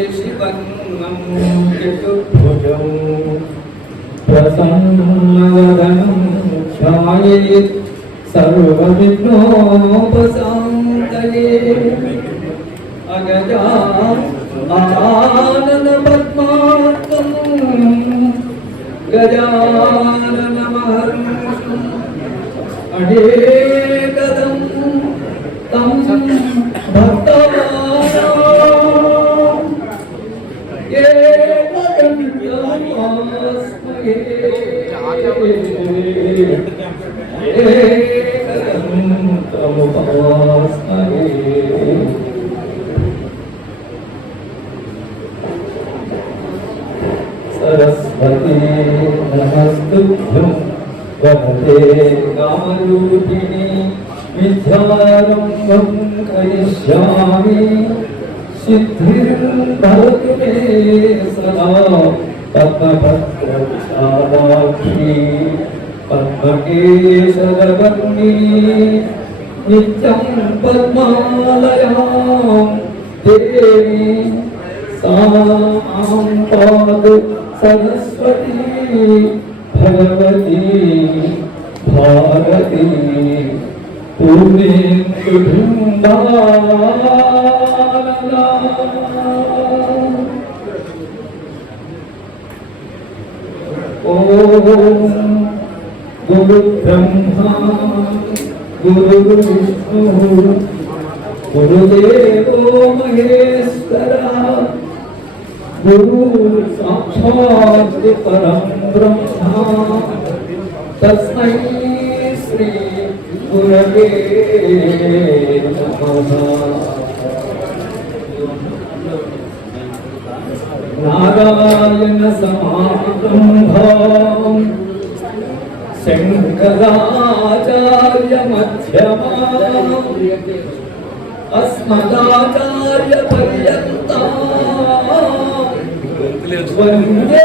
శశివర్ణం చతుర్భుజం ప్రసన్నవదనం ఛాయేత్ సర్వవిఘ్నోపశాంతయే అగజానన పద్మార్కం గజాననమహర్నిశం అనేకదం తం భక్తానాం ఏకదంతమాస్మహే ఏకదంతముపాస్మహే. సరస్వతీ నమస్తుభ్యం వదతే కామరూపిణి విద్యారంభం కరిష్యామి సిద్ధిర్భవతు మే సదా పద్మపత్రవిశాలాక్షి పద్మకేశరవర్ణిని నిత్యం పద్మాలయాం దేవి సాం పాదు సరస్వతీ భగవతి భారతి పూర్ణేందు బృందావనా. ఓం గురు బ్రహ్మా గురు విష్ణు గురుదేవో మహేశ్వరా గురు సాక్షాత్ పరం బ్రహ్మ తస్మై శ్రీ గురవే నమః. నారాయణ సమారంభాం శంకరాచార్య మధ్యమాం అస్మదాచార్య పర్యంతం వందే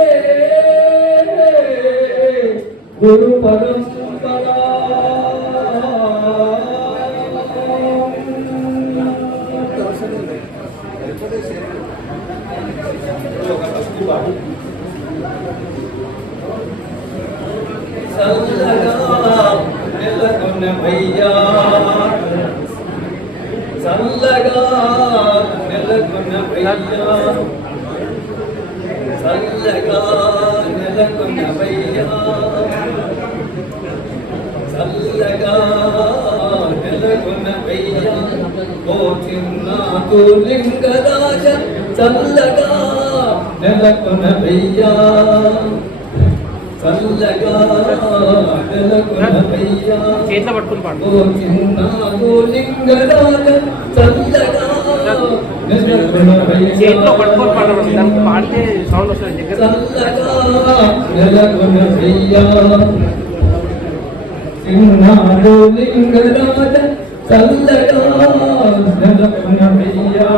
గురు పరంపరా. చల్లగా నెలకొన్న భయ్యా చల్లగా నెలకొన్న భయ్యా చల్లగా నెలకొన్న భయ్యా చల్లగా నెలకొన్న భయ్యా ఓ చిన్నాకు లింగరాజ చల్లగా నెలకొన్న భయ్యా చల్లగా నెలకొన్న భయ్యా చేతిలో పట్టుకుని పాడు. ఓ చిన్నాకు లింగరాజ చల్లగా నెలకొన్న భయ్యా చేతిలో పట్టుకొని పాడడం దానికి పాడితే సౌండ్ వస్తుంది. చల్లగా నెలకొన్న భయ్యా చిన్నాకు లింగరాజ చల్లగా నెలకొన్న భయ్యా.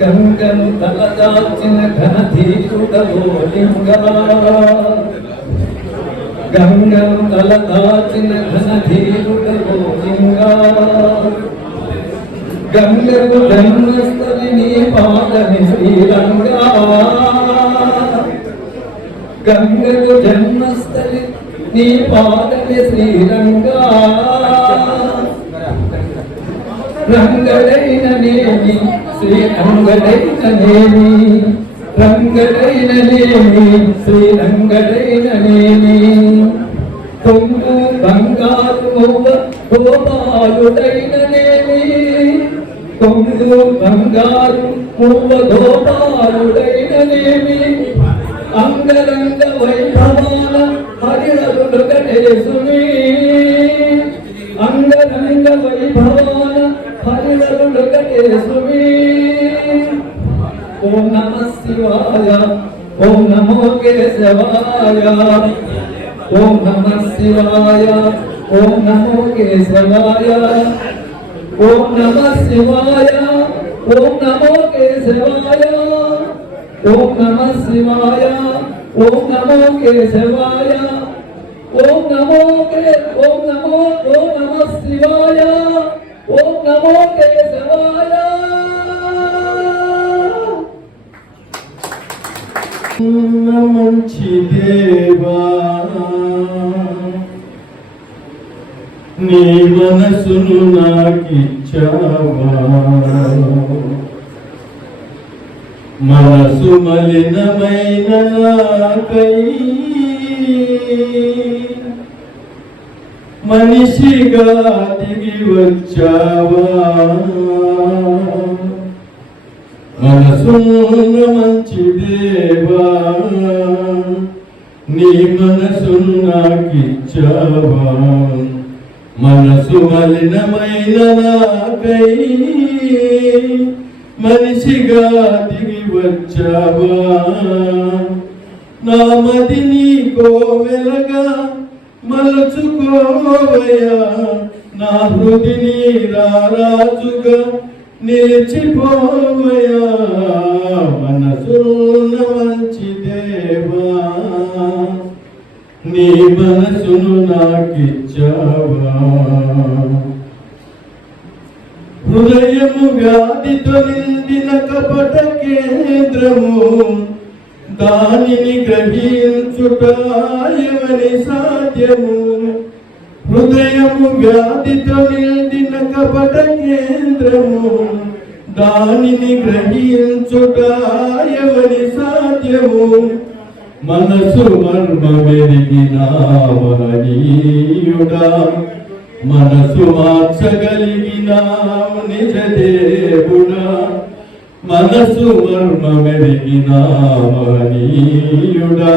గంగను తలదాచిన ఘనధీరుడవో లింగా గంగను తలదాచిన ఘనధీరుడవో లింగా గంగకు జన్మస్థలి నీ పాదని శ్రీరంగా గంగకు జన్మస్థలి నీ పాదని శ్రీరంగా రంగడైన నేమి శ్రీరంగడైన నేమి రంగడైన నేమి శ్రీరంగడైన నేమి కొంగు బంగారు గోపాలుడైన నేమి కొంగు బంగారు గోపాలుడైన నేమి అంగరంగ వైభవాన హరిహరుడు గణేశుని అంగరంగ వైభవాన హరిహరుడు గణేశుని. ఓం నమః శివాయ ఓం నమో కేశవాయ ఓం నమః శివాయ ఓం నమో కేశవాయ ఓం నమః శివాయ ఓం నమో కేశవాయ ఓం నమః శివాయ ఓం నమో కేశవాయ ఓం నమో ఓం నమో ఓం నమః శివాయ ఓం నమో కేశవాయ మంచి దేవా నీ మనసును నాకిచ్చావా మనసు మలినమైన నాకై మనిషిగా దిగి వచ్చావా మనసున్న మంచి దేవా నీ మనసును నాకిచ్చావా మనసు మలినమైన నాకై మనిషిగా దిగి వచ్చావా నా మదిని కోవెలగా మలచుకోవయా నా హృదిని రారాజుగా నిలిచిపోవయా మనసున్న మంచి దేవా నీ మనసును నాకిచ్చావా హృదయము వ్యాధితో నిండిన కపట కేంద్రము దానిని గ్రహించుట ఎవని సాధ్యము హృదయము వ్యాధితో నిండిన కపట కేంద్రము దానిని గ్రహించుట ఎవని సాధ్యము మనసు మర్మమెరిగిన మహనీయుడా మనసు మార్చగలిగిన నిజ దేవుడా మనసు మర్మమెరిగిన మహనీయుడా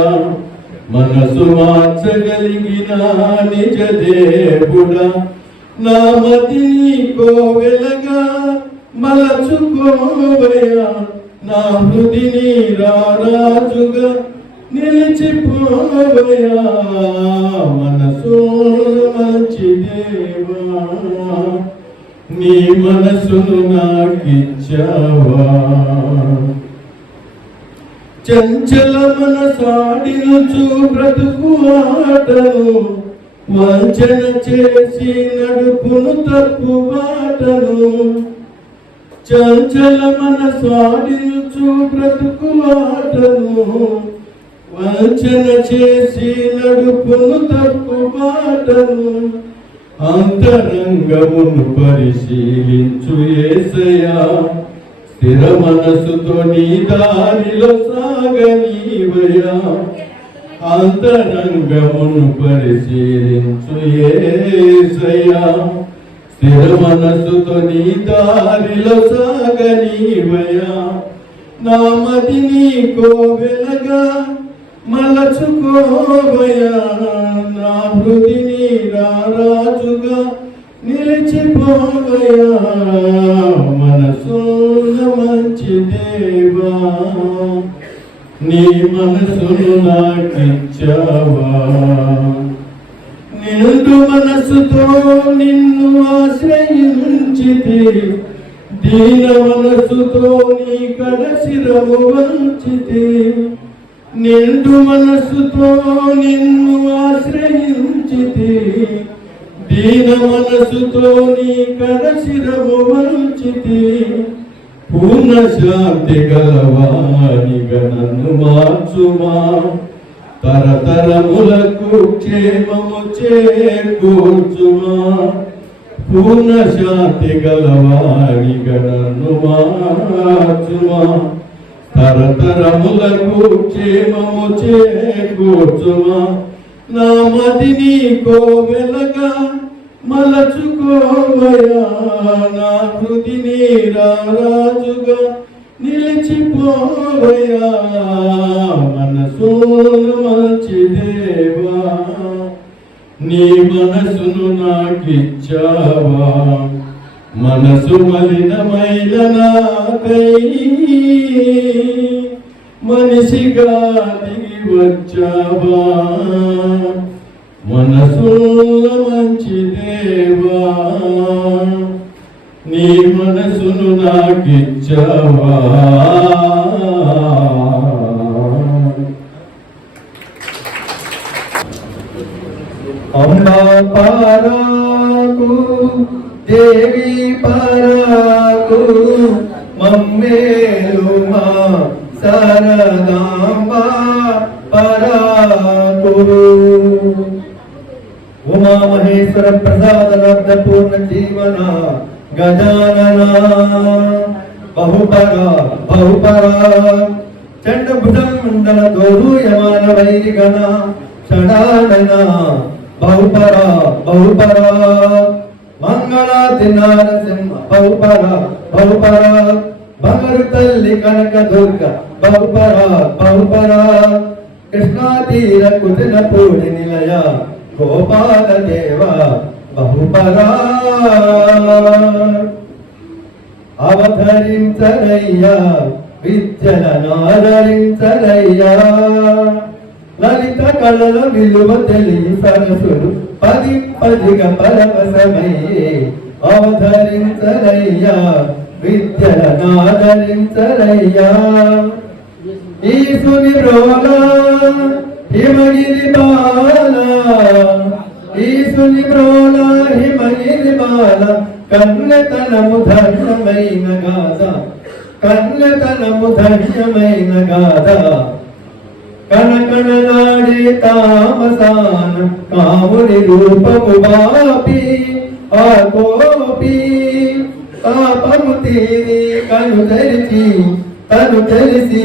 మనసు మార్చగలిగిన నిజ దేవుడా నా మదిని కోవెలగా మలచుకోవయా నా హృదిని రారాజుగా నిలిచిపోవయా మనసు మంచి దేవా నీ మనసును నాకిచ్చావా చంచల మనసాడినుచు బ్రతుకు ఆటను వంచన చేసి నడుపును తప్పు బాటను చంచల మనసాడినుచు బ్రతుకు ఆటను వంచన చేసి నడుపును తప్పు బాటను అంతరంగమును పరిశీలించు యేసయ్యా స్థిర మనసుతో నీ దారిలో సాగనీవయ్యా అంతరంగమును పరిశీలించు యేసయ్యా స్థిర మనసుతో నీ దారిలో సాగనీవయ్యా నా మదిని కోవెలగా మలచుకోవయా నా హృదిని రారాజుగా నిలిచిపోవయా మనసున్న మంచి దేవా నీ మనసును నాకిచ్చావా నిండు మనసుతో నిన్ను ఆశ్రయించితి దీన మనసుతో నీ కడశిరము వంచితి నిండు మనసుతో నిన్ను ఆశ్రయించితి దీన మనసుతో నీ కడశిరము వంచితి పూర్ణ శాంతి గలవానిగా నన్ను మార్చుమా తరతరములకు క్షేమము చేకూర్చుమా పూర్ణ శాంతి గలవానిగా నన్ను మార్చుమా తరతరములకు క్షేమము చేకూర్చుమా నా మదిని కోవెలగా మలచుకోవయా నా హృదిని రారాజుగా నిలిచిపోవయా మనసు మంచి దేవా నీ మనసును నాకిచ్చావా మనసు మలినమైన నాకై మనిషిగా దిగి వచ్చావా మనసుల మంచి దేవా నీ మనసును నాకిచ్చావా అంబా పారాకు దేవి పారాకు మమ్మేలు మా శారదాంబా పరాకు ఉమా మహేశ్వర ప్రసాద లబ్ధ పూర్ణ జీవన గజానన బహుపర బహుపర చండభుజం మండల దోరూయమాన వైరిగణ షడానన బహుపర బహుపర మంగళాది నారసింహ బహుపర బహుపర బంగారు తల్లి కనక దుర్గ బహుపర బహుపర కృష్ణా తీర కుదిన పూడి నిలయ గోపాల దేవ బహుపర అవధరించరయ్యా విద్యలనాదరించరయ్యా లలిత కళల విలువ తెలియ సరసులు పది పదిగా పరవశమయ్యే అవధరించరయ్యా విద్యలనాదరించరయ్యా ఈసుని బ్రోల హిమగిరి బాల ఈసుని బ్రోల హిమగిరి బాల కన్యతనము ధన్యమైన గాథ కన్యతనము ధన్యమైన గాథ కనకనలాడే తామసాన కాముని రూపము బాపి ఆ కోపి పాపము తీరి కను తెరిచి తను తెలిసి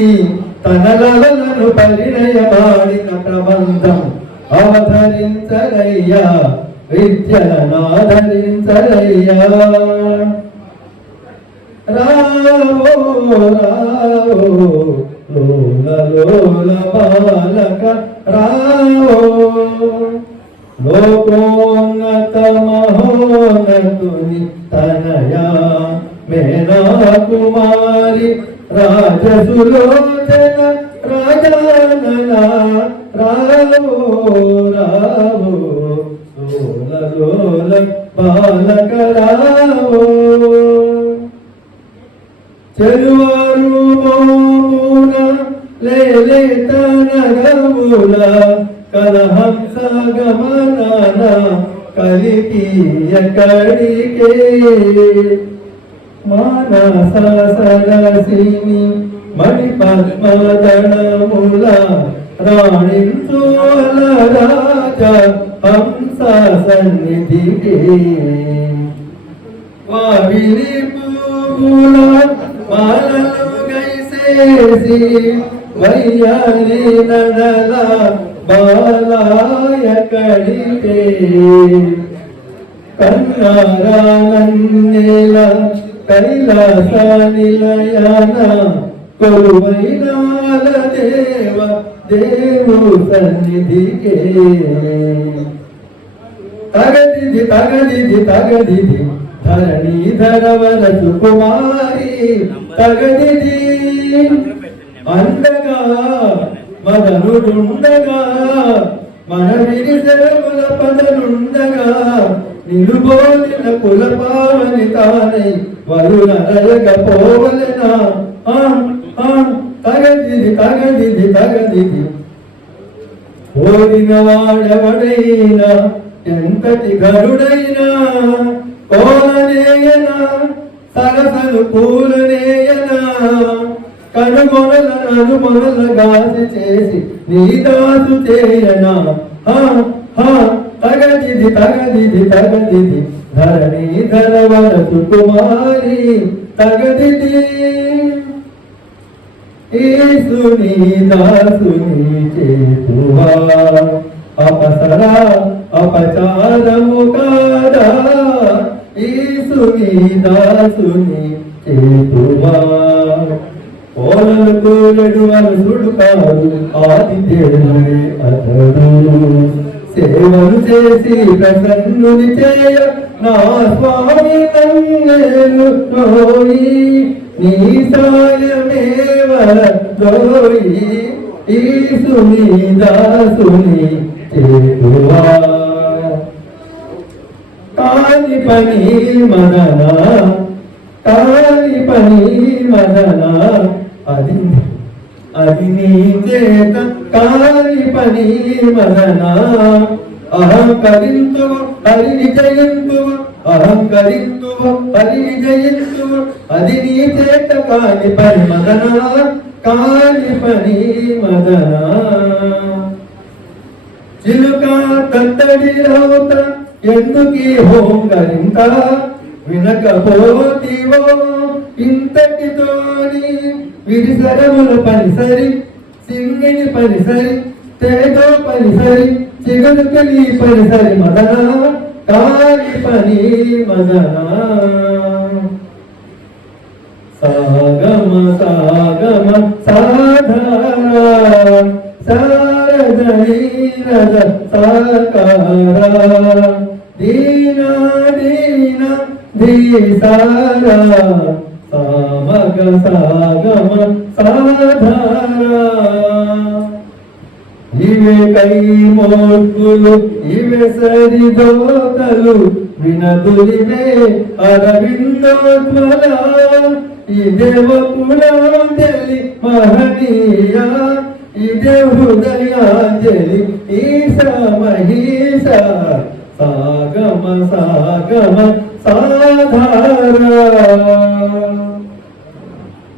తనలను పరిణయమాడిన ప్రబంధం అవధరించరయ్యా విద్యలనాదరించరయ్యా రావో రావో లోల లోల బాలక రావో లోకోన్నత మహోన్నతుని తనయా మేనా కుమారి రాజసులోచన రాజానన రావో రావో లోల లోల బాలక రావో చెరువారు మౌన లేలేత నగముల కలహంస గమనాన కలికి ఎక్కడికే మానస సరసిని మణి పద్మదళముల రాణించు రాజ హంస సన్నిధికే వావిలి పూల మాలలు గైసేసి వయ్యాలి నడల బాలాయ కడితే కన్నారానన్నేల కైలాస నిలయాన కొలువైనాల దేవ దేవు సన్నిధికే తగదిది తగదిది తగదిది ధరణీధరవర సుకుమారి తగదిది అందగా మదనుడుండగా మన విరిసెలముల పదనుండగా నిలుబోలిన కులపావని తానై వరుణరయగ పోవలెనా తగదిది తగదిది తగదిది కోరిన వాడెవడైనా ఎంతటి గరుడైనా కోలనేయనా సరసను పూలనేయనా కనుగొనల నలుమొనల గాసి చేసి నీ దాసు చేయనా తగదిది తగదిది తగదిది ధరణీధరవర సుకుమారి తగదిది ఈసుని దాసుని చేతువా అపసరా అపచారము కాదా ఈసుని దాసుని చేతువా కోలలు కూలడు వలసుడు కాదు ఆదిత్యుడే అతడు సేవలు చేసి ప్రసన్నుని చేయ నా స్వామి నన్నేలు నోయి నీ సాయమేవ దోయి ఈసుని దాసుని చేతువా కాని పని మదన కాని పని మదన అది నీ చేత కాని పని మదన అహంకరింతు హరిని జయింతు అహంకరింతు హరిని జయింతు అది నీ చేత కాని పని మదన కాని పని మదన చిలుక తత్తడి రౌత ఎందుకీ హోంగరింత వినకపోతివో ఇంతటితోని విరిసరముల పనిసరి సింగిని పనిసరి తేజో పనిసరి చిగురుకలి పనిసరి మదన కాని పని మదన సాగమ సాగమ సాధార సారద నీరద సాకార దీన దీన ధీసార సామగ సాగమ సాధార ఇవే కై మోర్కులు ఇవే సరిదోతలు వినదులివే అరవిందోజ్వల ఇదే పురాంజలి మహనీయ ఇదే హృదయాంజలి ఈశా మహీష సాగమ సాగమ సాధార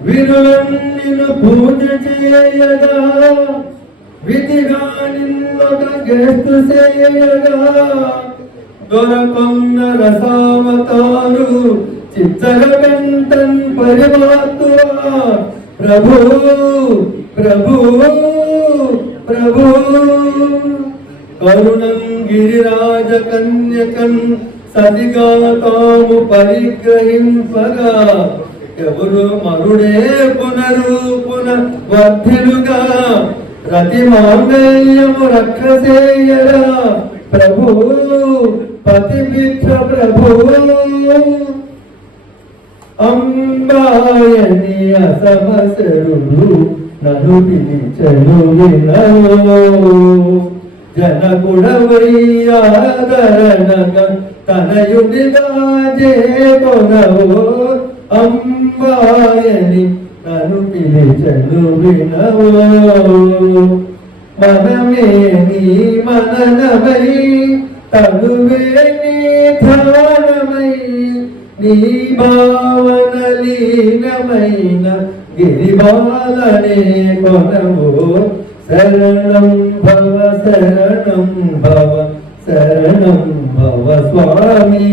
విరులన్నిను పూజ చేయగా విధిగా నిన్నొక గెస్తు చేయగా దొరకొన్న రసావతారు చిత్తరకంఠన్ పరిమాత్మ ప్రభు ప్రభు ప్రభు కరుణం గిరిరాజ కన్యకన్ సదిగా తాము పరిగ్రహింపగా ఎవరు మరుడే పునరూపున వర్ధిలుగా రతి మాంగళ్యము రక్షసేయరా ప్రభు పతిమిత్ర ప్రభు అంబాయని అసమసరుడు నన్ను పిలిచను వినవో జనకుడవయ్యాదరణగా తనయుడిగా చేకొనవో అంబాయని నన్ను పిలిచను వినవో మనమే నీ మననమై తనువే నీ ధ్యానమై నీ భావన లీనమైన గిరిబాలనే కొనవో శరణం భవ శరణం భవ శరణం భవ స్వామి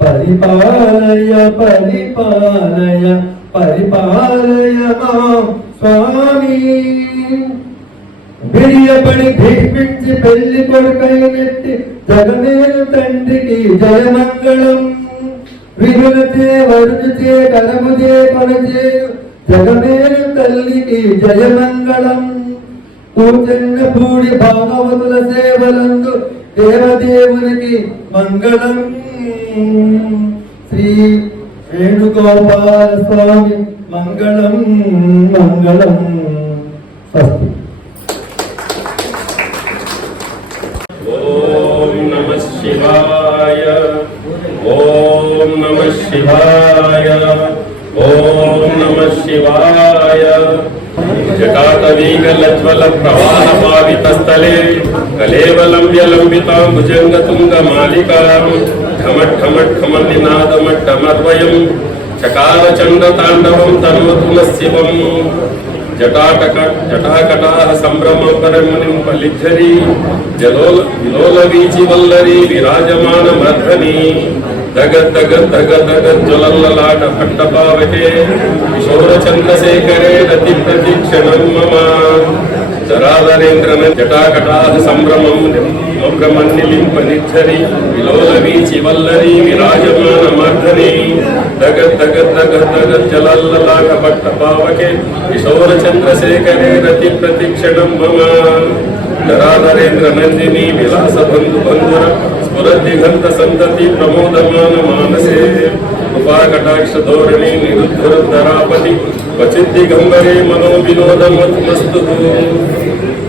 పరిపాలయ పరిపాలయ పరిపాలయ మాం స్వామి బిరియపడి భీష్మించి పెళ్లి కొడుకైనట్టి జగమేలు తండ్రికి జయమంగళం విరులచే వరుచే కరముచే కొనచే జగమేలు తల్లికి జయమంగళం కూర్చన్న పూడి భాగవతుల సేవలందు దేవదేవునికి మంగళం శ్రీ వేణుగోపాల స్వామి మంగళం మంగళం స్వస్తి. ఓం నమః శివాయ ఓం నమః శివాయ ఓం నమః శివాయ జటాటవీగలజ్వల ప్రవాహ పావితస్థలే కలేవలంబ్యలంబితాం భుజంగతుంగమాలికాం ఢమఢమఢమనినాదమఢమర్వయం చకార చంద్రతాండవం తనోతు నః శివం జటాకటాహ సంభ్రమపరమునిం పలిఝరీ విలోల వీచి విరాజమాన మర్ధని దగద్ దగద్ దగద్ దగద్ జ్వలల్లలాట పట్టపావకే కిశోర చంద్రశేఖరే రతి ప్రతిక్షణం మమ జరాధరేంద్రన జటాకటాహ సంభ్రమన్నిలింప నిర్ఝరి విలోల వీచి వల్లరి విరాజమాన మర్ధని దగద్ దగద్ దగద్ దగద్ జలల్లలాట పట్టపావకే కిశోర చంద్రశేఖరే రతి ప్రతిక్షణం మమ జరాధరేంద్ర నందిని విలాస బంధుర స్ఫురద్దిగంత సంతతి ప్రమోదమాన మానసే కృపాకటాక్ష ధోరణి నిరుద్ధరుద్ధరాపతి క్వచిద్దిగంబరే మనో వినోదమస్తు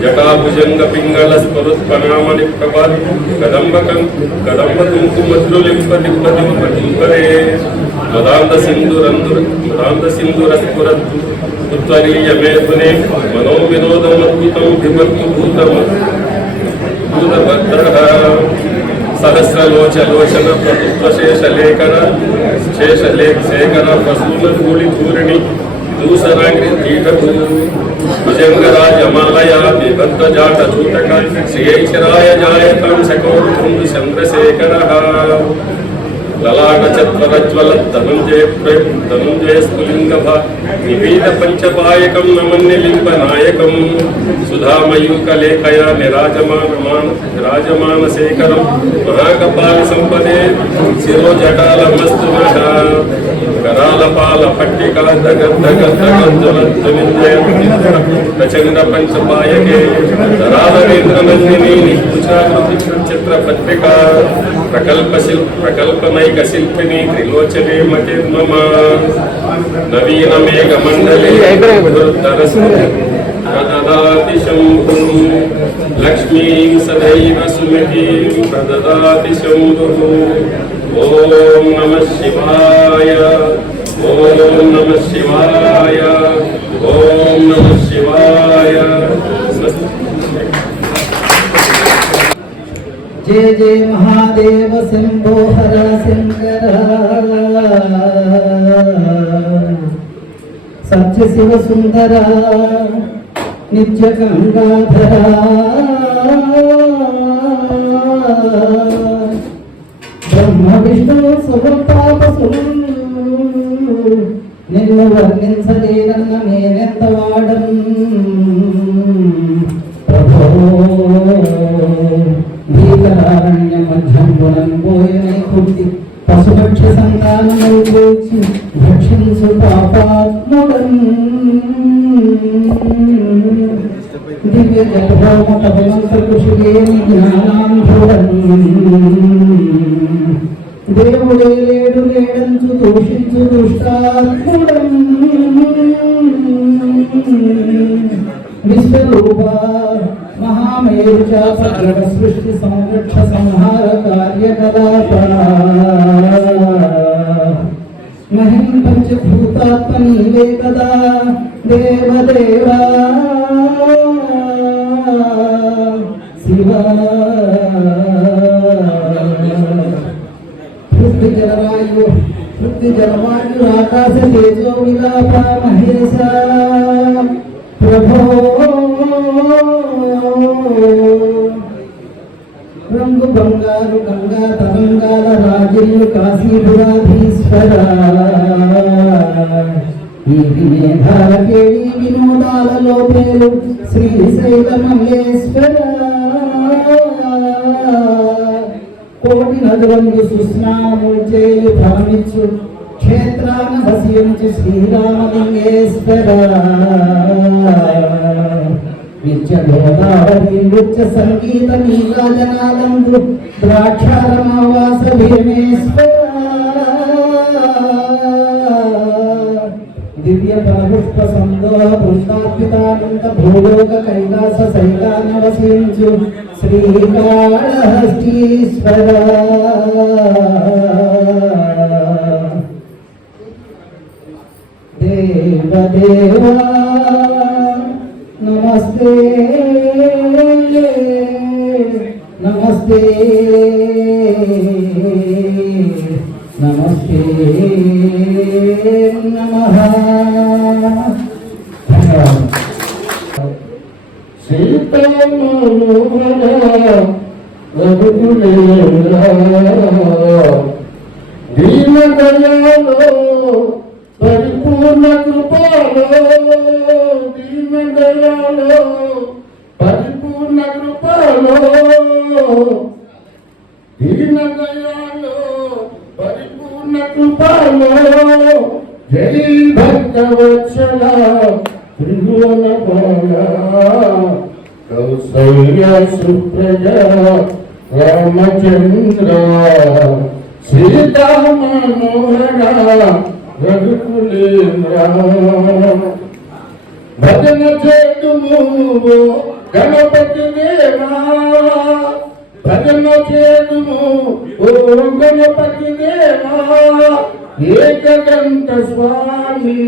జటాభుజంగ పింగళ స్ఫురుత్పనామణి ప్రభాత్ కదంబ కుంకుమద్రులింపదింపదింపదింపరే మదాంత సింధుర స్ఫురత్ ఉత్తరీయ మేధునే మనో వినోదమద్భుతం విభక్తు భూతభద్రః సహస్రలోచలోచన ప్రభుత్వ శేషలేఖర శేఖర ప్రసూన ధూళి ధూరిణి दूसराग्रीठभू भुजंगराजमालया बिभद्रजाटचूटक श्रियैश्चराय जायतां सकोरुकुं चन्द्रशेखरः ललाटचत्वरज्वलद्धनुञ्जय स्फुलिङ्गभ निपीत पञ्चपायकं नमन्यलिम्बनायकं सुधामयूकलेखया विराजमानशेखरं महाकपालसम्पदे शिरोजटालमस्तु नः करालपालपट्टिका दगद्दगद्दगज्ज्वलध्वनिञ्जय प्रचण्ड पञ्चपायके धराधरेन्द्रनन्दिनी निकुचाकृतिचित्रपत्रिका प्रकल्पनैकशिल्पिनी त्रिलोचने मतिर्मम नवीनमेघमण्डले प्रददाति शम्भुः लक्ष्मीं सदैव सुमतीं प्रददाति शम्भुः ॐ नमः शिवाय ॐ नमः शिवाय ॐ नमः शिवाय जय जय महादेव शंभो हर शंकर सत्य शिव सुंदर नित्य गंगाधर ब्रह्म विष्णु सुभतापसुरं నిన్ను వర్ణించలేరన్న నేనెంతవాడన్ ప్రభో భీకరారణ్య మధ్యంబునం పోయనై కుట్టి పశుపక్ష సంతానమై కూర్చి భక్షించు పాపాత్ముడన్ దివ్య జలభౌమట భవంత కృషిలేని జ్ఞానాంధుడన్ దేవుడే లేడు లేడంచు దూషించు దుష్టాత్ముడం విశ్వరూప మహామేరుచాపగ్రహ సృష్టి సంరక్ష సంహార కార్యకలాప మహిం పంచభూతాత్మ నీవే కదా దేవదేవా శివా पृथ्वी जलवायु आकाश तेजो विलाप महेश प्रभो रंगु बंगारू गंगा तरंगाल राजिल्लु काशीपुराधीश्वर ఈ వినేధార కేళి వినోదాలలో పేరు శ్రీశైల మల్లేశ్వర కోటి నదులందు సుస్నాము చేయు ఫలమిచ్చు క్షేత్రాన వసించు శ్రీరామలింగేశ్వర నిత్య గోదావరి నృత్య సంగీత నీరాజనాలందు ద్రాక్షారమావాస భీమేశ్వర దివ్య పరపుష్ప సందోహ పుష్పార్పితానంద భూలోక కైలాస శైలాన వసించు శ్రీకాళహస్తీశ్వర దేవదేవా నమస్తే నమస్తే నమస్తే నమః. దీనదయాలో పరిపూర్ణ కృపలో దీనదయాలో పరిపూర్ణ కృపలో దీనదయాలో పరిపూర్ణ కృపలో జై భక్తవత్సల త్రిభువన బాల కౌసల్య సుప్రజ రామచంద్ర సీతా మనోహర రఘుకులేంద్ర భజన చేతుము గణపతి దేవా భజన చేతుము ఓ గణపతి దేవా ఏకదంత స్వామి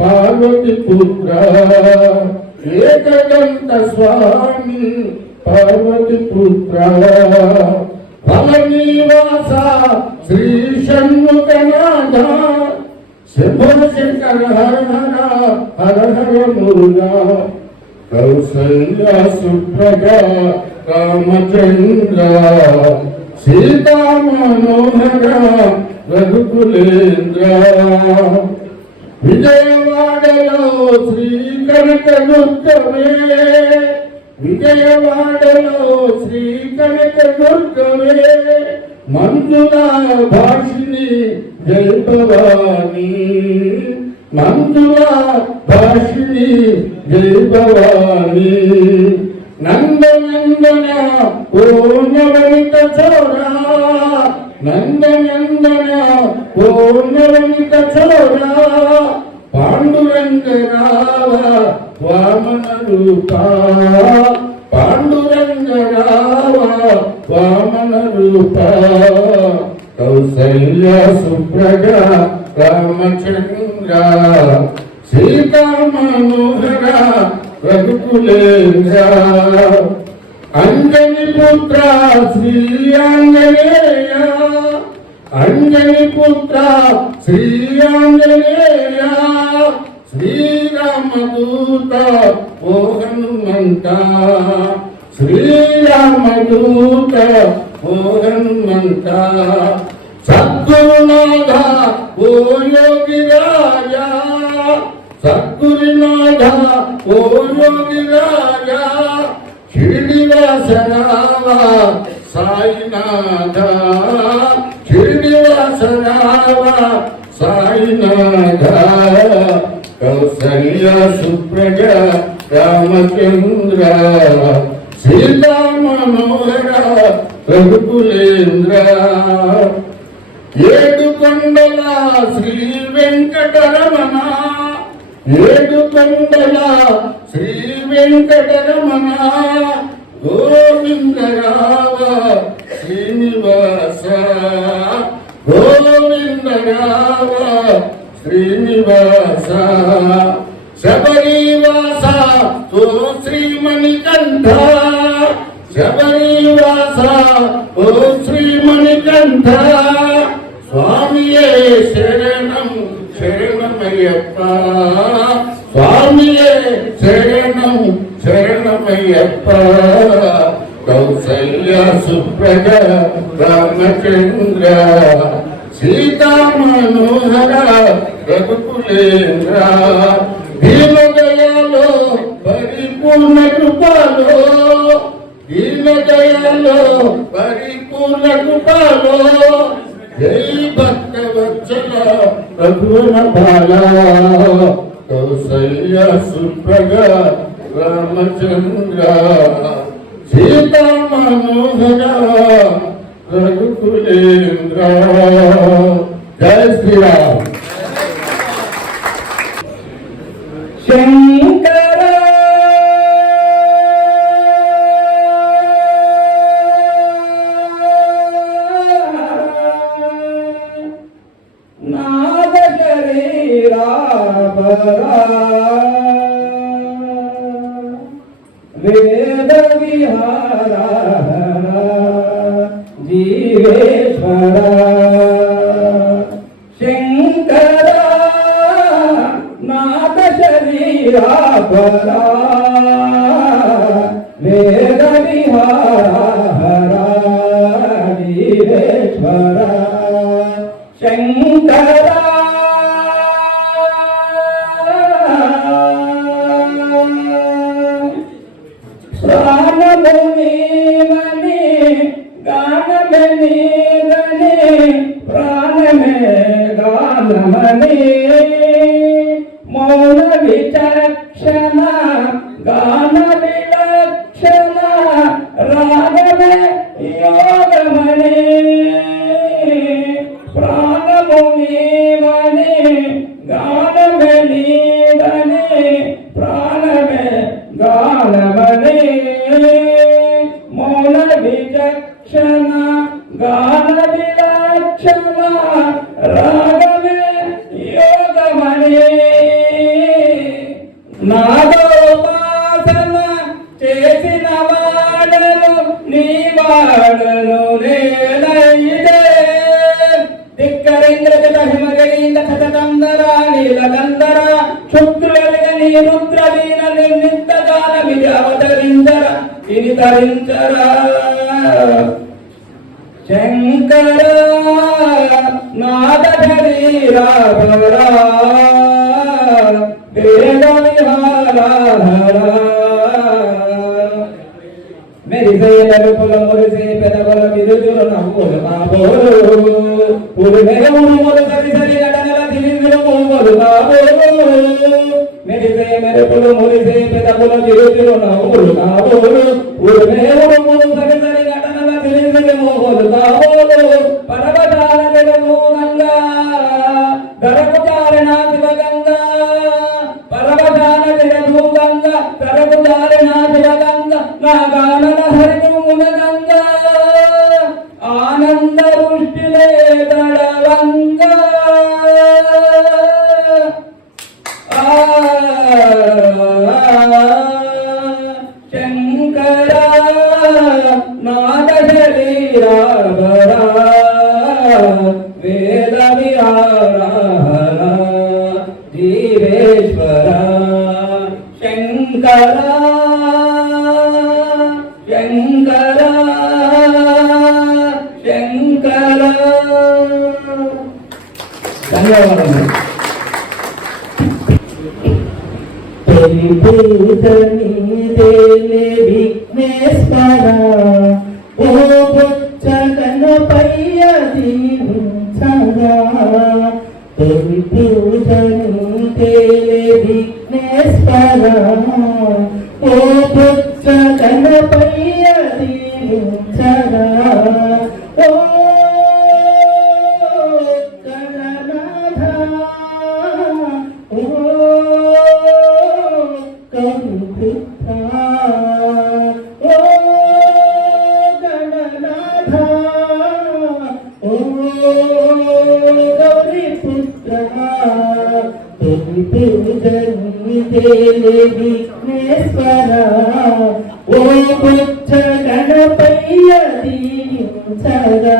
పార్వతి పుత్ర ఏకదంత స్వామి పార్వతి పుత్ర ఫలనీవాస శ్రీ షణ్ముఖనాథ శంభో శంకర హర హర భాగముగా కౌసల్య సుప్రజ రామచంద్ర సీతా మనోహర రఘుకులేంద్ర విజయవాడలో శ్రీ కనక దుర్గమే విజయవాడలో శ్రీ కనక దుర్గమే మంజుల భాషిని జై భవాని మంజుల భాషిని జై భవాని నందనందన ఓ నవనిత చోరా నందనందన ఓ నవనిత చోరా పాండురంగ రావ వామన రూప పాండురంగ రావ వామన రూప కౌసల్య సుప్రజ రామచంద్ర సీతా మనోహర రఘుకులేంద్ర అంజని పుత్ర శ్రీ ఆంజనేయ అంజని పుత్ర శ్రీ ఆంజనేయ శ్రీరామదూత ఓ హనుమంత శ్రీరామదూత ఓ హనుమంత సద్గురునాథ ఓ యోగి రాజా సద్గురునాథ ఓ యోగి రాజా షిరిడివాసరావ సాయినాథ షిరిడివాసరావ సాయినాథ కౌసల్య సుప్రజ రామచంద్ర సీతా మనోహర రఘుకులేంద్ర ఏడు కొండల శ్రీ వెంకటరమణ ఏడు కొండల శ్రీ వెంకటరమణ గోవిందరావ శ్రీనివాస గోవిందరావ శ్రీనివాస శబరివాస ఓ శ్రీమణికంఠ శబరివాస ఓ శ్రీమణికంఠ స్వామియే శరణం శరణమయ్యప్ప స్వామియే శరణం శరణమయ్యప్ప కౌసల్య సుప్రజ రామచంద్ర సీతా మనోహర రఘుకులేంద్ర దీనదయాలో పరిపూర్ణ కృపలో దీనదయాలో పరిపూర్ణ కృపలో జై భక్తవత్సల రఘువర బాల కౌసల్య సుప్రజ రామచంద్ర సీతా మనోహర రఘుకులేంద్ర జై శ్రీరామ్ శంకర నాద శరీరాపరా వేద విహార జీవేశ్వర శంకర నాద శరీరాపరా వేద విహార జీవేశ్వర శంకర ప్రాణముని గానమని గని ప్రాణమే గానమని మౌన విచక్షణ గాన విలక్షణ రాగమే యోగమని ప్రాణముని వని గానమని గని ప్రాణమే గానమని మౌన విచక్షణ గాన విలక్షణ రాగమే యోగమని నాదోపాసన చేసిన వాడను నీ వాడను నేనైతే ధిక్కరేంద్ర జత హిమగరీంద్ర ఖతందర నీలకందర క్షుద్రులగని రుద్రవీణ నిర్నిత్తకాలమిది అవతరించర ఇది తరించరా శంకర నాద శరీరా భరా వేద విహారా మెరిసే నలుపుల మురిసే పెదవుల విరుదులు నవ్వులు కాబోలు పురుమే ఉరుములు సరి సరి నడనల తిరిగిలు మూములు కాబోలు మెరిసే మెరుపులు మురిసే పెదవుల విరుదులు నవ్వులు కాబోలు పురుమే ఉరుములు సరి సరి నడనల తిరిగిలు మూములు కాబోలు పరవతాల జలము గంగా ధరకు చారణ శివగంగా పరవతాల జలము గంగా ధరకు చారణ శివగంగా నా గానల హరిమున గంగా ఆనంద వృష్టిలే తడవంగా శంకర నాద శరీరా భరా వేద విహారా జీవేశ్వర శంకర శంకర శంకర. ధన్యవాదాలు. విఘ్నేశ్వర ఓ బొచ్చ గణపయ్య దీవించరా తొలి పూజని విఘ్నేశ్వర ఓ బొచ్చ గణపయ్య దీవించరా ఓ గణనాథ ఓ కవిపుత్ర ఓ గణనాథ ఓ గౌరీపుత్ర తొలి పూజని విఘ్నేశ్వర ఓ బొచ్చ గణపయ్య దీవించరా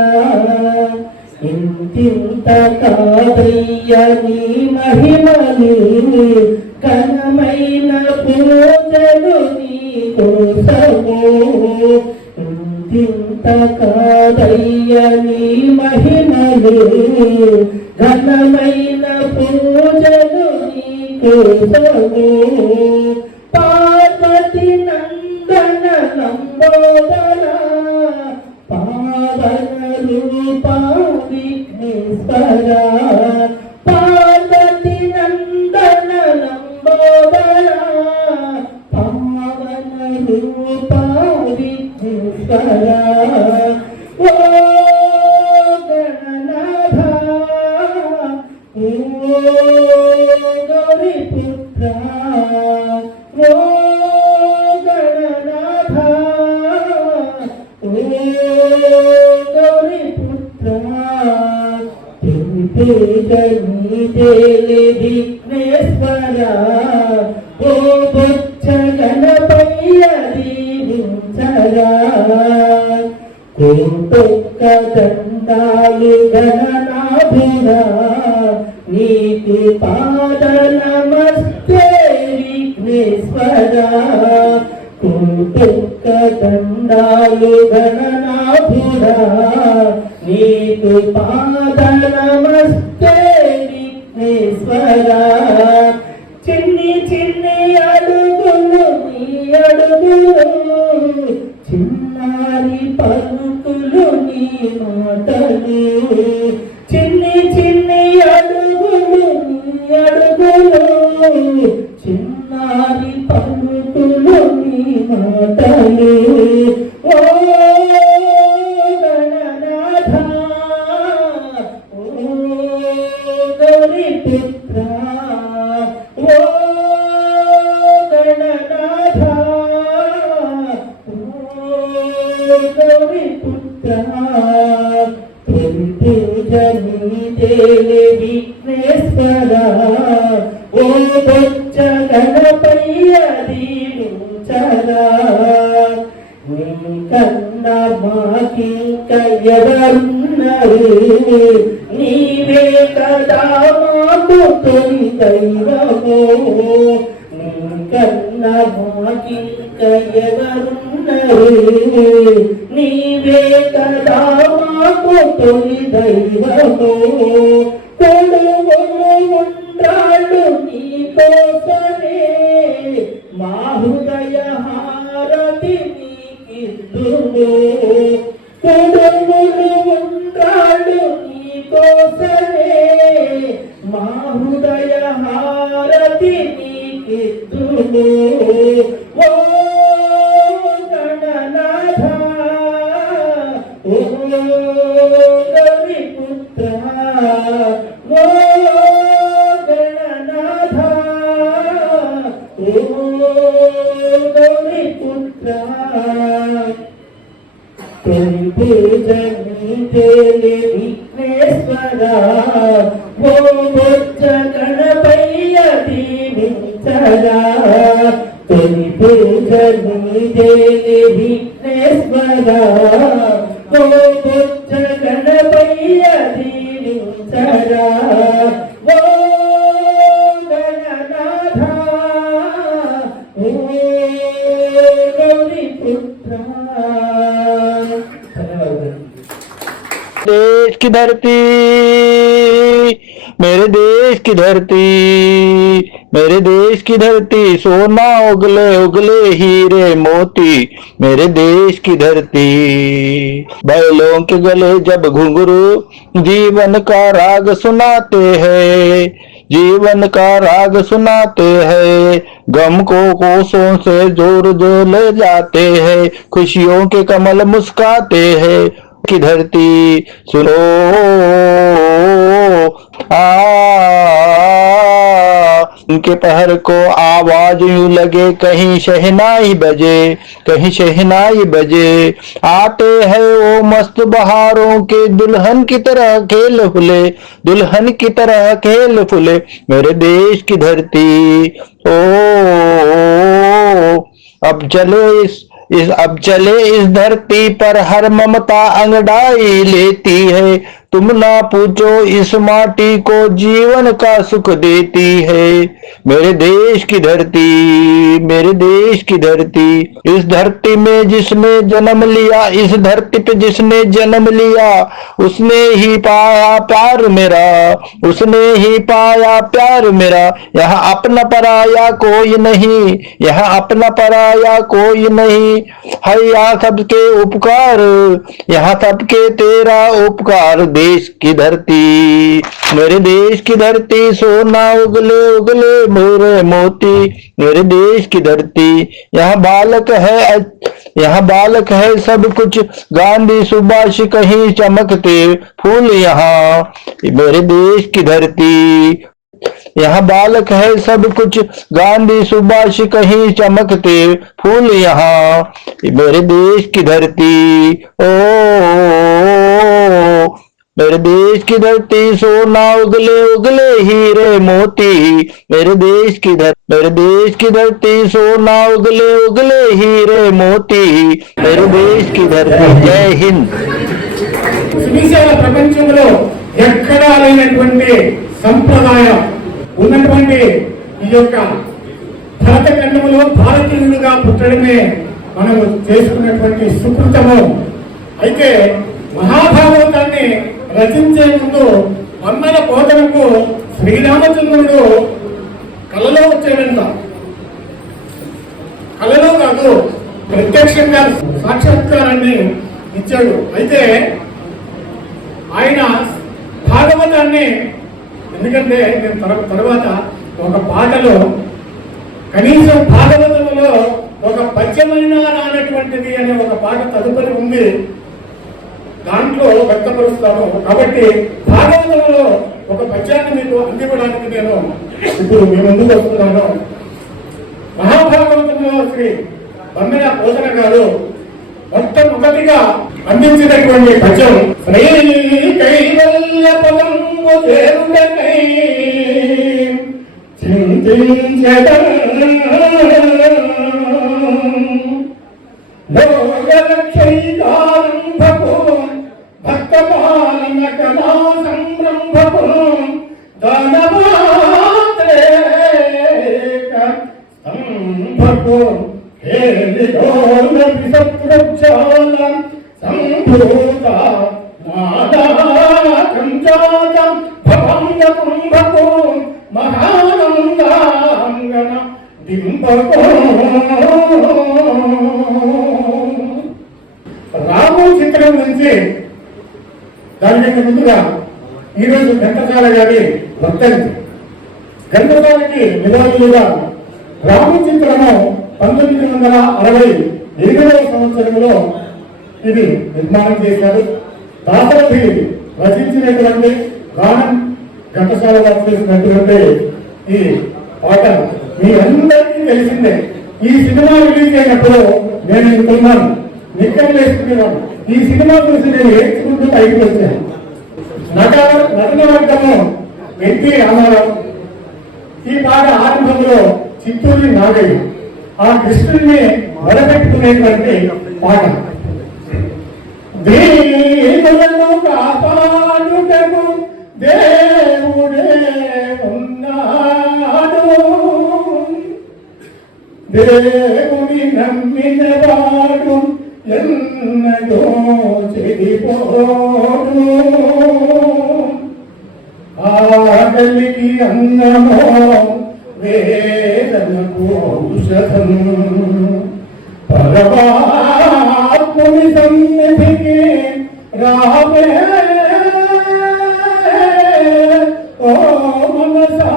ఇంతింత కాదయ్య నీ మహిమలు ఘనమైన పూజలు నీ కోసము ఇంతింత కాదయ్య నీ మహిమలు ఘనమైన పూజలు నీ కోసము పార్వతి నందన లంబోదర పావన రూపా విఘ్నేశ్వర పార్వతి నందన లంబోదర పావన రూపా విఘ్నేశ్వర ఓ గణనాథ ఓ గౌరీపుత్ర ఓ గణనాథ ఓ గౌరీపుత్ర విఘ్నేశ్వర ఓ బొచ్చ గణపయ్య దీవించరా కోటొక్క దండాలు గణనాథుడా నీకు పాద నమస్తే విఘ్నేశ్వర కోటొక్క దండాలు గణనాథుడా నీకు పాద నమస్తే విఘ్నేశ్వర చిన్ని చిన్ని అడుగులు నీ అడుగులు చిన్నారి పలుకులు నీ మాటలు చిన్ని చిన్ని అడుగులు నీ అడుగులు చిన్నారి పలుకులు నీ మాటలు ఓ గణనాథ ఓ గౌరీపుత్ర ఓ గణనాథ ఓ గౌరీపుత్ర విఘ్నేశ్వర ఓ బొచ్చ గణపయ్య దీవించరా నీ కన్నా మాకింక ఎవరున్నారు నీవే కదా మాకు తొలి దైవము నీ కోసమే మా హృదయ హారతి నీకిద్దుము కొడుములు ఉండాడు నీ కోసమే మా హృదయ హారతి నీకిద్దుము ఓ గణనాథ ఓ గౌరీపుత్ర ఓ గణనాథ ఓ గౌరీపుత్ర తొలి పూజని విఘ్నేశ్వర ఓ బొజ్జ గణపయ్య దీవించరా తొలి పూజని విఘ్నేశ్వర ఓ బొజ్జ గణపయ్య దీవించరా ఓ గణనాథ ఓ గౌరీపుత్ర देश की धरती मेरे देश की धरती मेरे देश की धरती सोना उगले उगले हीरे मोती मेरे देश की धरती बैलों के गले जब घुंघरू जीवन का राग सुनाते हैं जीवन का राग सुनाते हैं गम को कोसों से जोर जो ले जाते हैं खुशियों के कमल मुस्काते हैं की धरती सुनो उनके पहर को आवाज यूं लगे कहीं शहनाई बजे कहीं शहनाई बजे आते हैं वो मस्त बहारों के दुल्हन की तरह खेल फुले दुल्हन की तरह खेल फुले मेरे देश की धरती ओ अब चले इस धरती पर हर ममता अंगड़ाई लेती है तुम ना पूछो इस माटी को जीवन का सुख देती है मेरे देश की धरती मेरे देश की धरती इस धरती में जिसने जन्म लिया इस धरती पे जिसने जन्म लिया उसने ही पाया प्यार मेरा उसने ही पाया प्यार मेरा यहाँ अपना पराया कोई नहीं यहाँ अपना पराया कोई नहीं है यहाँ सबके उपकार यहाँ सबके तेरा उपकार देश की धरती मेरे देश की धरती सोना उगले उगले मोरे मोती मेरे देश की धरती यहाँ बालक है सब कुछ गांधी सुभाष कहीं चमकते फूल यहाँ मेरे देश की धरती यहाँ बालक है सब कुछ गांधी सुभाष कहीं चमकते फूल यहाँ मेरे देश की धरती ओ मेरे देश की धरती सोना उगले उगले हीरे मोती मेरे देश की धरती सोना उगले उगले हीरे मोती मेरे देश की धरती जय हिंद సువిశాల ప్రపంచంలో ఎక్కడా లేనటువంటి సంప్రదాయం ఉన్నటువంటి ఈ యొక్క భరతఖండంలో భారతీయులుగా పుట్టడమే మనం చేసుకున్నటువంటి సుకృతము. అయితే మహాభారతాన్ని రచించే ముందు వందల కోటలకు శ్రీరామచంద్రుడు కలలో వచ్చాడంట. కలలో కాదు, ప్రత్యక్షంగా సాక్షాత్కారాన్ని ఇచ్చాడు. అయితే ఆయన భాగవతాన్ని, ఎందుకంటే నేను తర్వాత ఒక పాటలో కనీసం భాగవతంలో ఒక పద్యమైన రానటువంటిది అనే ఒక పాట తదుపరి ఉంది, దాంట్లో వ్యక్తపరుస్తాను. కాబట్టి భాగవతంలో ఒక పద్యాన్ని మీకు అందివ్వడానికి నేను ఇప్పుడు మీ ముందుకు వస్తున్నాను. మహాభాగవతంలో శ్రీ బందెల పోతన గారు మొట్టమొదటిగా అందించినటువంటి పద్యం శ్రీ కైవల్య పదంబు చేరుటకై చింతించెదన్ లోకరక్షైకారంభకు భక్తపాలన కళా సంరంభకు దానమాత్రేక సంభకు హేలిలోన విసప్రక్షాల సంభూత మాదాకంజాత భవంగ కుంభకు మహానంద రాము చిత్రం నుంచి దానికంటే ముందుగా ఈరోజు ఘంటసాల గారి వర్ధంతి. ఘంటసాలకి నివాళులుగా రాము చిత్రము 1968వ సంవత్సరంలో ఇది నిర్మాణం చేశారు. దాసరథి రచించినటువంటి గానం ఘంటసాల గారు చేసినటువంటి ఈ పాట మీ అందరికీ తెలిసిందే. ఈ సినిమా రిలీజ్ అయినప్పుడు నేను ఇంకున్నాను, నిక్కలు వేసుకునేవాడు. ఈ సినిమా చూసి నేను ఏడ్చుకుంటూ పైకి వచ్చాను. నటన వర్గము ఎన్టీ రామారావు. ఈ పాట ఆరంభంలో చిత్తూరి నాగయ్య ఆ కృష్ణుడిని మొదలుపెట్టుకునేటువంటి పాట. దేవులను కాపాడుటకు దేవుడే ఉన్నాడు, దేవుని నమ్మిన వాడు ఎన్నడో చెడిపోడు. ఆకలికి అన్నమో వేదనకు ఔషధం, పరమాత్ముని సన్నిధికి రావే ఓ మనసా,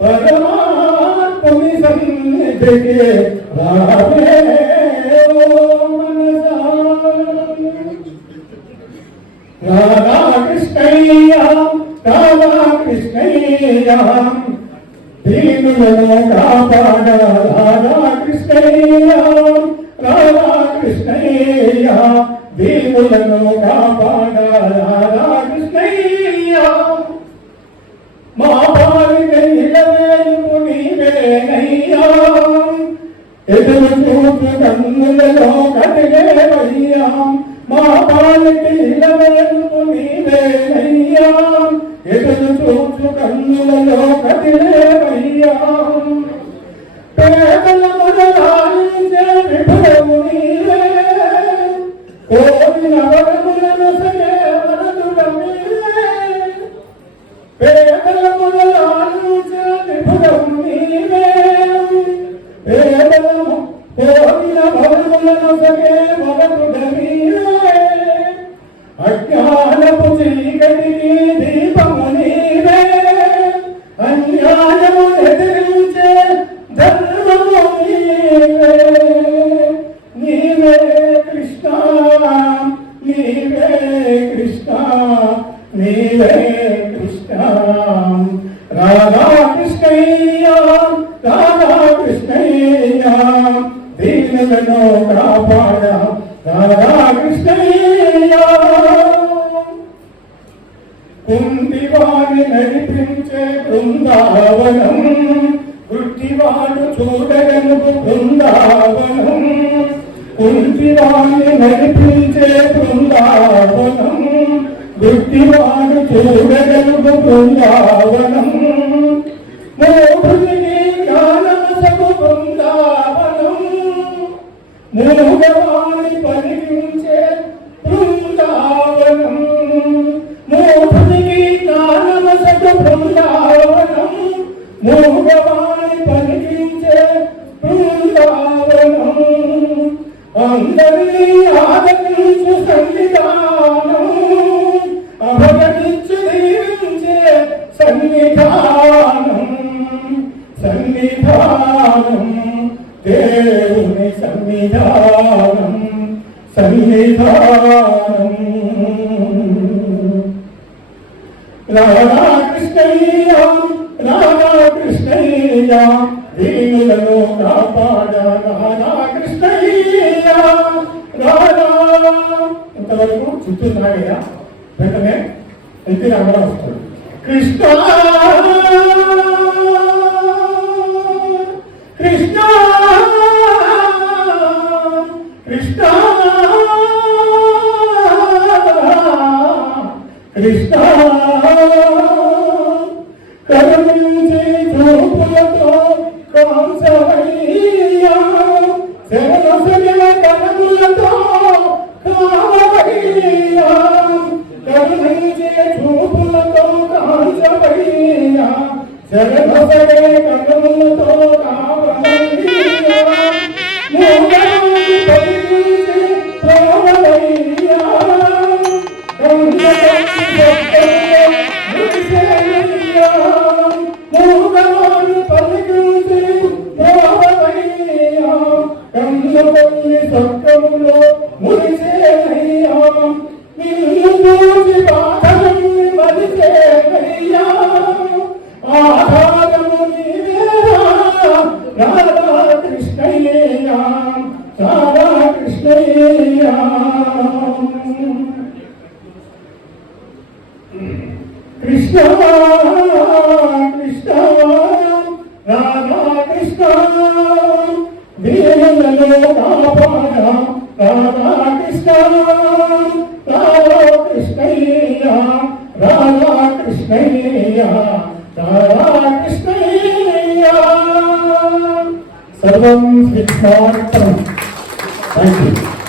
పరమాత్ముని సన్నిధికి రావే ఓ మనసా. రాధా కృష్ణయ్య రాధా కృష్ణయ్య దీనులను కాపాడ, రాధా కృష్ణయ్య రాధా కృష్ణయ్య దీనులను కాపాడ, రాధా కృష్ణయ్య మా పాలిన ఇలవేలుపు నీవేనయ్యా, ఎదురు చూపు కన్నులలో కదిలేవయ్యా, మా పాలిన ఇలవేలుపు నీవేనయ్యా, ఎదురు చూపు కన్నులలో కదిలేవయ్యా. పేదల మొదలాలించే విభుడము నీవే, కోరిన వరములను సగే వరదుడమీవే. పేదల మొదలాలించే విభుడము నీవే, పేదల కోరిన వరములను సగే వరదుడమీవే. అజ్ఞానపు చీకటికి దీపము నీవే, అన్యాయము ఎదిరించే ధర్మము నీవే. నీవే కృష్ణ నీవే కృష్ణ నీవే కృష్ణ. రాధా కృష్ణయ్య రాధా కృష్ణయ్య దీనులను కాపాడ, రాధా కృష్ణయ్య. కుంటివాణి నడిపించే బృందావనం, గుడ్డివాడు చూడగను బృందావనం, కుంటివాణి నడిపించే బృందావనం, గుడ్డివాడు చూడగను బృందావనం, మోహుని జ్ఞానసము బృందావనం, మూగవాణి పలికించే బృందావనం, మూఢునికి జ్ఞానమసకు బృందావనం, మూగవాణి పలికించే బృందావనం, అందరినీ ఆదరించు సన్నిధానం, అభగనించు దీవించే సన్నిధానం, సన్నిధానం దేవుని సన్నిధానం, సన్నిధానం. రాధా కృష్ణయ్య రాధా కృష్ణయ్య దీనులను కాపాడ, రాధా కృష్ణయ్య రాధా. ఇంతవరకు చిత్తూరు నాగయ్య, వెంటనే ఎన్టీ రామారావు వస్తాడు. కృష్ణ కృష్ణ కృష్ణ కృష్ణ కరుణించి చూపులతో కాంసవయ్యా, శరణసగిన కరములతో కావయ్యా, కరుణించి చూపులతో కాంసవయ్యా, జగదొసగే కన్నులతో కావలయ్యా మూగరాజు పలికించే ప్రేమలయ్యా కన్నులకి భక్తులే మురిసేనయ్యా మూగరాజు పలికించే ప్రేమలయ్యా కన్నులకి స్వర్గములో మురిసేనయ్యా నిన్ను చూసి బాధల్ని మరిసేనయ్యా ఆధారము నీవేరా రాధా కృష్ణయ్య రాధా కృష్ణయ్య కృష్ణ కృష్ణ రాధా కృష్ణ దీనులను కాపాడ రాధా కృష్ణ రాధా కృష్ణయ్య రాధా కృష్ణయ్య రాధా కృష్ణయ్య సర్వం శ్రీకృష్ణార్పణం. Thank you.